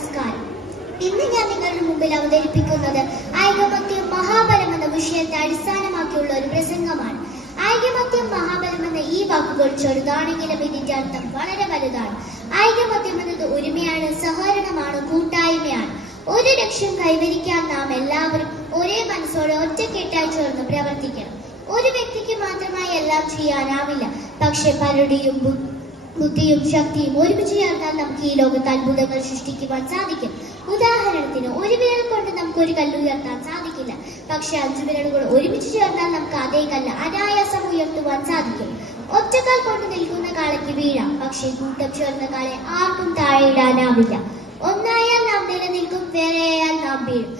നമസ്കാരം. ഇന്ന് ഞാൻ നിങ്ങളുടെ മുമ്പിൽ അവതരിപ്പിക്കുന്നത് ഐകമത്യം മഹാബലം എന്ന വിഷയത്തെ അടിസ്ഥാനമാക്കിയുള്ള ഒരു പ്രസംഗമാണ്. ഐകമത്യം മഹാബലം എന്ന ഈ വാക്കുകൾ ചെറുതാണെങ്കിലും ഇതിന്റെ അർത്ഥം വളരെ വലുതാണ്. ഐകമത്യം എന്നത് ഒരുമയാണ് സഹകരണമാണ് കൂട്ടായ്മയാണ്. ഒരു ലക്ഷ്യം കൈവരിക്കാൻ നാം എല്ലാവരും ഒരേ മനസ്സോടെ ഒറ്റക്കെട്ടായി ചേർന്ന് പ്രവർത്തിക്കണം. ഒരു വ്യക്തിക്ക് മാത്രമായി എല്ലാം ചെയ്യാനാവില്ല. പക്ഷെ പലരുടെയും ബുദ്ധിയും ശക്തിയും ഒരുമിച്ച് ചേർന്നാൽ നമുക്ക് ഈ ലോകത്ത് അത്ഭുതങ്ങൾ സൃഷ്ടിക്കുവാൻ സാധിക്കും. ഉദാഹരണത്തിന് ഒരു വിരൽ കൊണ്ട് നമുക്ക് ഒരു കല്ല് ഉയർത്താൻ സാധിക്കില്ല. പക്ഷെ അഞ്ചു വിരലുകൾ ഒരുമിച്ച് ചേർന്നാൽ നമുക്ക് അതേ കല്ല് അനായാസം ഉയർത്തുവാൻ സാധിക്കും. ഒറ്റക്കാൽ കൊണ്ട് നിൽക്കുന്ന കാളയ്ക്ക് വീഴാം. പക്ഷെ കൂട്ടം ചേർന്ന കാളെ ആർക്കും താഴെയിടാനാവില്ല ഒന്നായാൽ നാം നിലനിൽക്കും വേറെയായാൽ നാം വീഴും.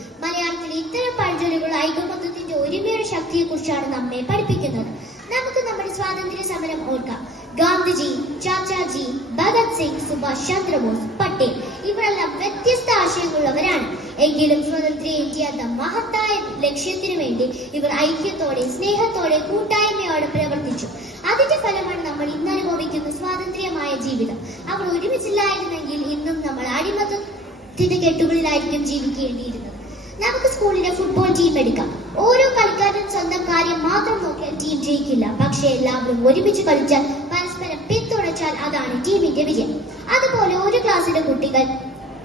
ശക്തിയെക്കുറിച്ചാണ് നമ്മെ പഠിപ്പിക്കുന്നത്. നമുക്ക് നമ്മുടെ സ്വാതന്ത്ര്യ സമരം ഓർക്കാം. ഗാന്ധിജി ചാച്ചാജി ഭഗത് സിംഗ് സുഭാഷ് ചന്ദ്രബോസ് പട്ടേൽ ഇവരെല്ലാം വ്യത്യസ്ത ആശയങ്ങളുള്ളവരാണ്. എങ്കിലും സ്വതന്ത്ര ഇന്ത്യ എന്ന മഹത്തായ ലക്ഷ്യത്തിനു വേണ്ടി ഇവർ ഐക്യത്തോടെ സ്നേഹത്തോടെ കൂട്ടായ്മയോടെ പ്രവർത്തിച്ചു. അതിന്റെ ഫലമാണ് നമ്മൾ ഇന്ന് അനുഭവിക്കുന്ന സ്വാതന്ത്ര്യമായ ജീവിതം. അവർ ഒരുമിച്ചില്ലായിരുന്നെങ്കിൽ ഇന്നും നമ്മൾ അടിമത്തത്തിന്റെ കെട്ടുകളിലായിരിക്കും ജീവിക്കേണ്ടിയിരുന്നത്. നമുക്ക് സ്കൂളിന്റെ ഫുട്ബോൾ ടീം എടുക്കാം. ഓരോ കളിക്കാരനും സ്വന്തം കാര്യം മാത്രം നോക്കിയാൽ ടീം ജയിക്കില്ല. പക്ഷെ എല്ലാവരും ഒരുമിച്ച് കളിച്ചാൽ പരസ്പരം പിന്തുണച്ചാൽ അതാണ് ടീമിന്റെ വിജയം. അതുപോലെ ഒരു ക്ലാസ്സിലെ കുട്ടികൾ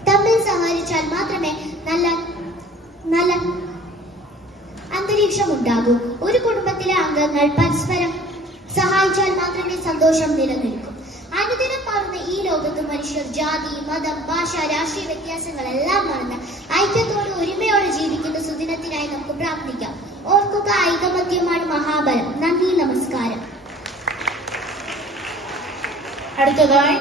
തമ്മിൽ സഹകരിച്ചാൽ മാത്രമേ നല്ല നല്ല അന്തരീക്ഷം ഉണ്ടാകൂ. ഒരു കുടുംബത്തിലെ അംഗങ്ങൾ പരസ്പരം സഹായിച്ചാൽ മാത്രമേ സന്തോഷം നിലനിൽക്കൂ. അനുദിനം മാറുന്ന ഈ ലോകത്ത് മനുഷ്യർ ജാതി മതം ഭാഷ രാഷ്ട്രീയ വ്യത്യാസങ്ങളെല്ലാം മറന്ന് ഐക്യത്തോടെ നന്ദി നമസ്കാരം. അടുത്തതായി